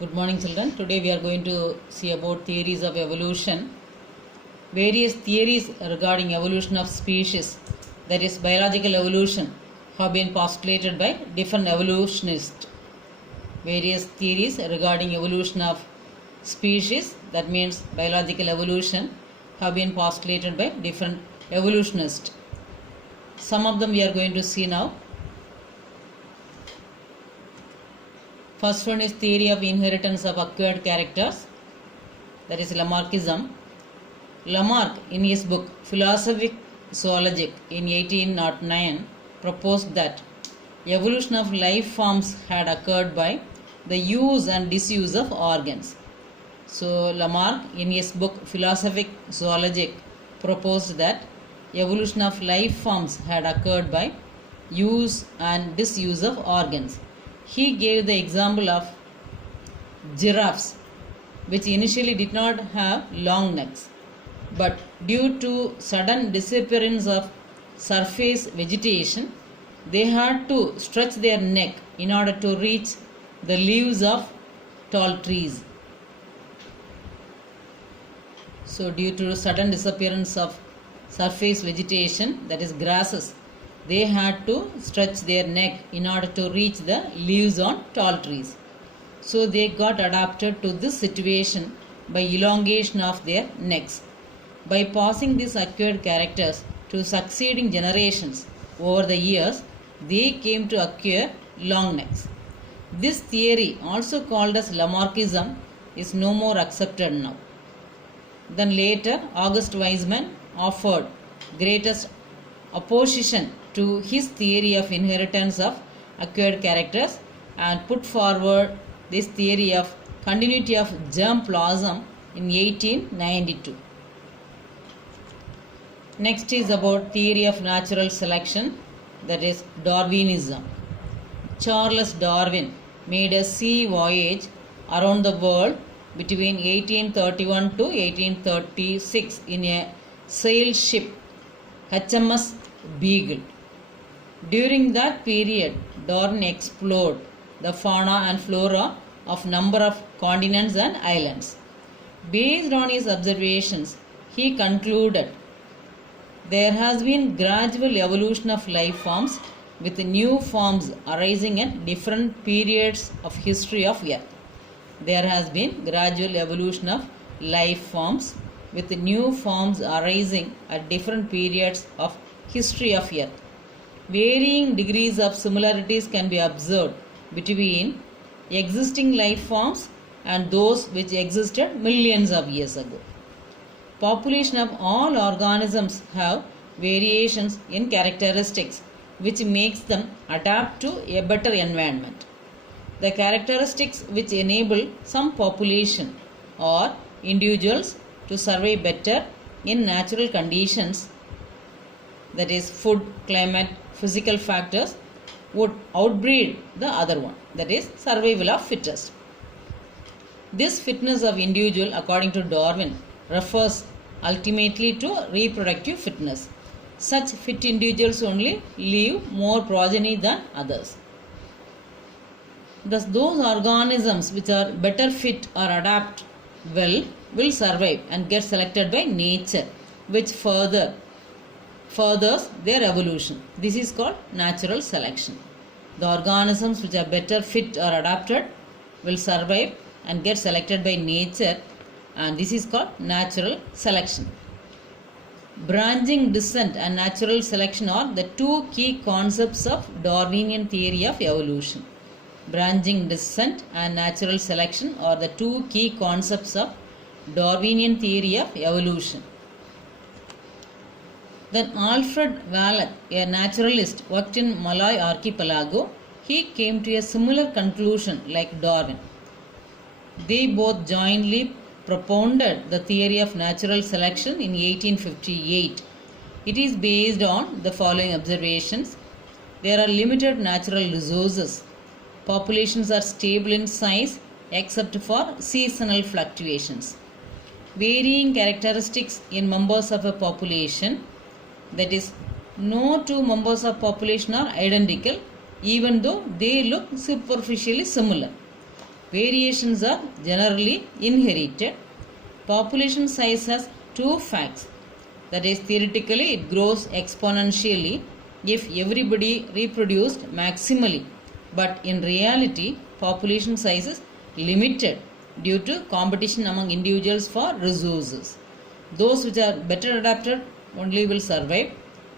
Good morning, children. Today we are going to see about theories of evolution. Various theories regarding evolution of species, that is biological evolution, have been postulated by different evolutionists. Various theories regarding evolution of species, that means biological evolution, have been postulated by different evolutionists. Some of them we are going to see now. First one is theory of inheritance of acquired characters, that is Lamarckism. Lamarck, in his book Philosophic Zoology in 1809, proposed that evolution of life forms had occurred by the use and disuse of organs. So Lamarck, in his book Philosophic Zoology, proposed that evolution of life forms had occurred by use and disuse of organs. He gave the example of giraffes, which initially did not have long necks, but due to sudden disappearance of surface vegetation, they had to stretch their neck in order to reach the leaves of tall trees. So due to sudden disappearance of surface vegetation, that is grasses, they had to stretch their neck in order to reach the leaves on tall trees. So they got adapted to this situation by elongation of their necks. By passing these acquired characters to succeeding generations over the years, they came to acquire long necks. This theory, also called as Lamarckism, is no more accepted now. Then later, August Weismann offered greatest opposition to his theory of inheritance of acquired characters and put forward this theory of continuity of germplasm in 1892. Next is about theory of natural selection, that is Darwinism. Charles Darwin made a sea voyage around the world between 1831 to 1836 in a sail ship HMS Beagle. During that period, Darwin explored the fauna and flora of number of continents and islands. Based on his observations, he concluded there has been gradual evolution of life forms with new forms arising at different periods of history of Earth. There has been gradual evolution of life forms with new forms arising at different periods of history of Earth. Varying degrees of similarities can be observed between existing life forms and those which existed millions of years ago. Population of all organisms have variations in characteristics which makes them adapt to a better environment. The characteristics which enable some population or individuals to survive better in natural conditions, that is food, climate, physical factors, would outbreed the other one, that is survival of fittest. This fitness of individual, according to Darwin, refers ultimately to reproductive fitness. Such fit individuals only leave more progeny than others. Thus, those organisms which are better fit or adapt well will survive and get selected by nature, which furthers their evolution. This is called natural selection. The organisms which are better fit or adapted will survive and get selected by nature, and this is called natural selection. Branching descent and natural selection are the two key concepts of Darwinian theory of evolution. Branching descent and natural selection are the two key concepts of Darwinian theory of evolution. Then Alfred Wallace, a naturalist, worked in Malay archipelago. He came to a similar conclusion like Darwin. They both jointly propounded the theory of natural selection in 1858. It is based on the following observations. There are limited natural resources. Populations are stable in size except for seasonal fluctuations. Varying characteristics in members of a population, that is, no two members of population are identical even though they look superficially similar. Variations are generally inherited. Population size has two facts. That is, theoretically it grows exponentially if everybody reproduced maximally. But in reality, population size is limited due to competition among individuals for resources. Those which are better adapted only will survive,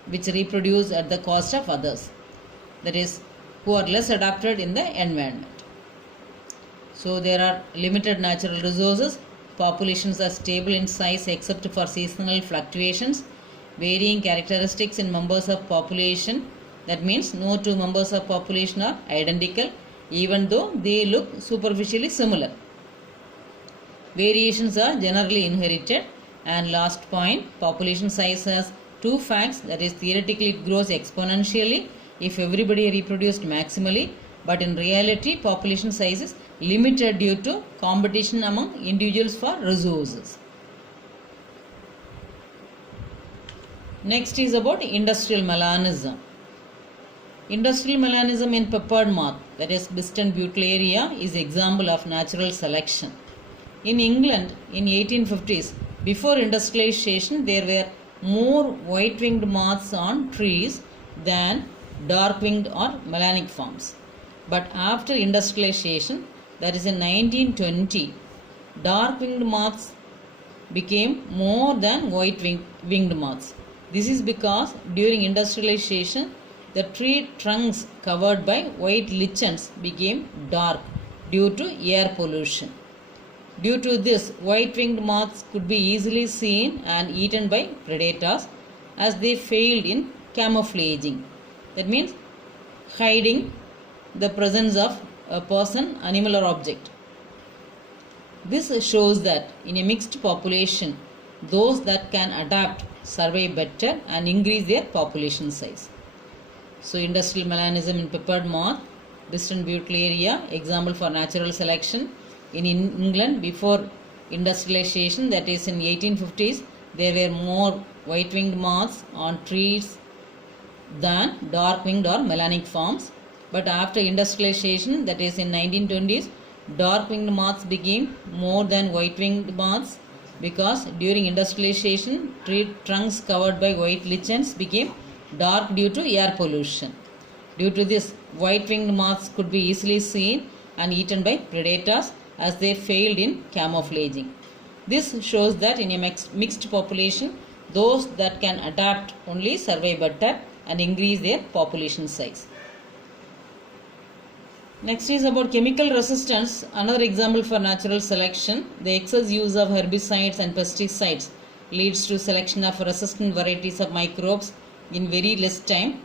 which reproduce at the cost of others. That is, who are less adapted in the environment. So there are limited natural resources. Populations are stable in size except for seasonal fluctuations. Varying characteristics in members of population. That means no two members of population are identical even though they look superficially similar. Variations are generally inherited. And last point, population size has two facts. That is, theoretically it grows exponentially if everybody reproduced maximally, but in reality population size is limited due to competition among individuals for resources. Next is about industrial melanism. Industrial melanism in peppered moth, that is Biston butyllaria, is example of natural selection. In England in 1850s, before industrialization, there were more white-winged moths on trees than dark-winged or melanic forms. But after industrialization, that is in 1920, dark-winged moths became more than white-winged moths. This is because during industrialization, the tree trunks covered by white lichens became dark due to air pollution. Due to this, white-winged moths could be easily seen and eaten by predators as they failed in camouflaging. That means hiding the presence of a person, animal or object. This shows that in a mixed population, those that can adapt survive better and increase their population size. So industrial melanism in peppered moth, Biston butyllaria, example for natural selection. In England before industrialization, that is in 1850s, there were more white-winged moths on trees than dark-winged or melanic forms. But after industrialization, that is in 1920s, dark-winged moths became more than white-winged moths because during industrialization, tree trunks covered by white lichens became dark due to air pollution. Due to this, white-winged moths could be easily seen and eaten by predators as they failed in camouflaging. This shows that in a mixed population, those that can adapt only survive better and increase their population size. Next is about chemical resistance, another example for natural selection. The excess use of herbicides and pesticides leads to selection of resistant varieties of microbes in very less time.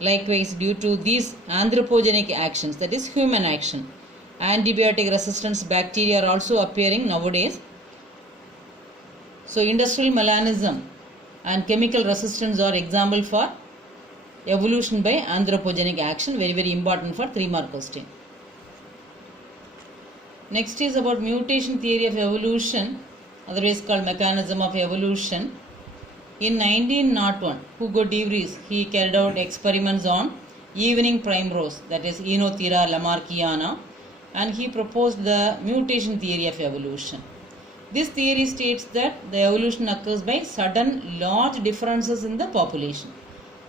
Likewise, due to these anthropogenic actions, that is human action, antibiotic resistance bacteria are also appearing nowadays. So industrial melanism and chemical resistance are example for evolution by anthropogenic action, very important for 3-mark question. Next is about mutation theory of evolution, otherwise called mechanism of evolution. In 1901, Hugo de Vries, he carried out experiments on evening primrose, that is Oenothera lamarckiana, and he proposed the mutation theory of evolution. This theory states that the evolution occurs by sudden large differences in the population.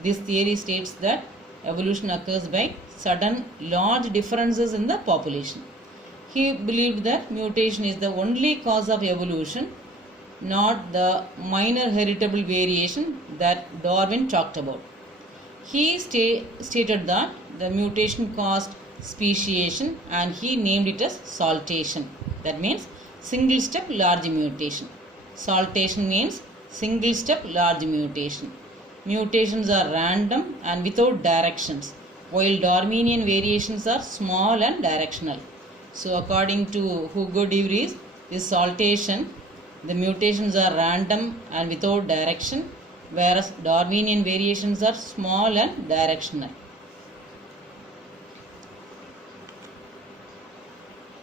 This theory states that evolution occurs by sudden large differences in the population. He believed that mutation is the only cause of evolution, not the minor heritable variation that Darwin talked about. He stated that the mutation caused speciation and he named it as saltation. That means single step large mutation. Saltation means single step large mutation. Mutations are random and without directions, while Darwinian variations are small and directional. So according to Hugo de Vries, this saltation, the mutations are random and without direction, whereas Darwinian variations are small and directional.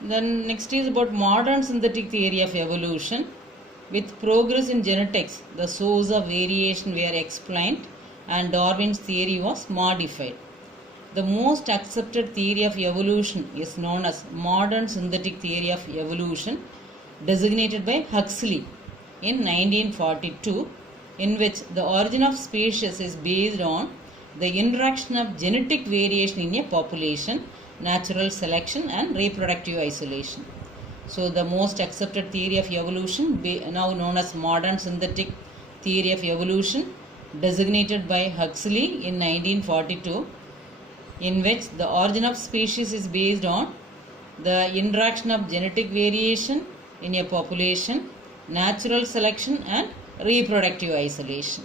Then next is about modern synthetic theory of evolution. With progress in genetics, the source of variation were explained and Darwin's theory was modified. The most accepted theory of evolution is known as modern synthetic theory of evolution, designated by Huxley in 1942, in which the origin of species is based on the interaction of genetic variation in a population, natural selection and reproductive isolation. So the most accepted theory of evolution, now known as modern synthetic theory of evolution, designated by Huxley in 1942, in which the origin of species is based on the interaction of genetic variation in a population, natural selection and reproductive isolation.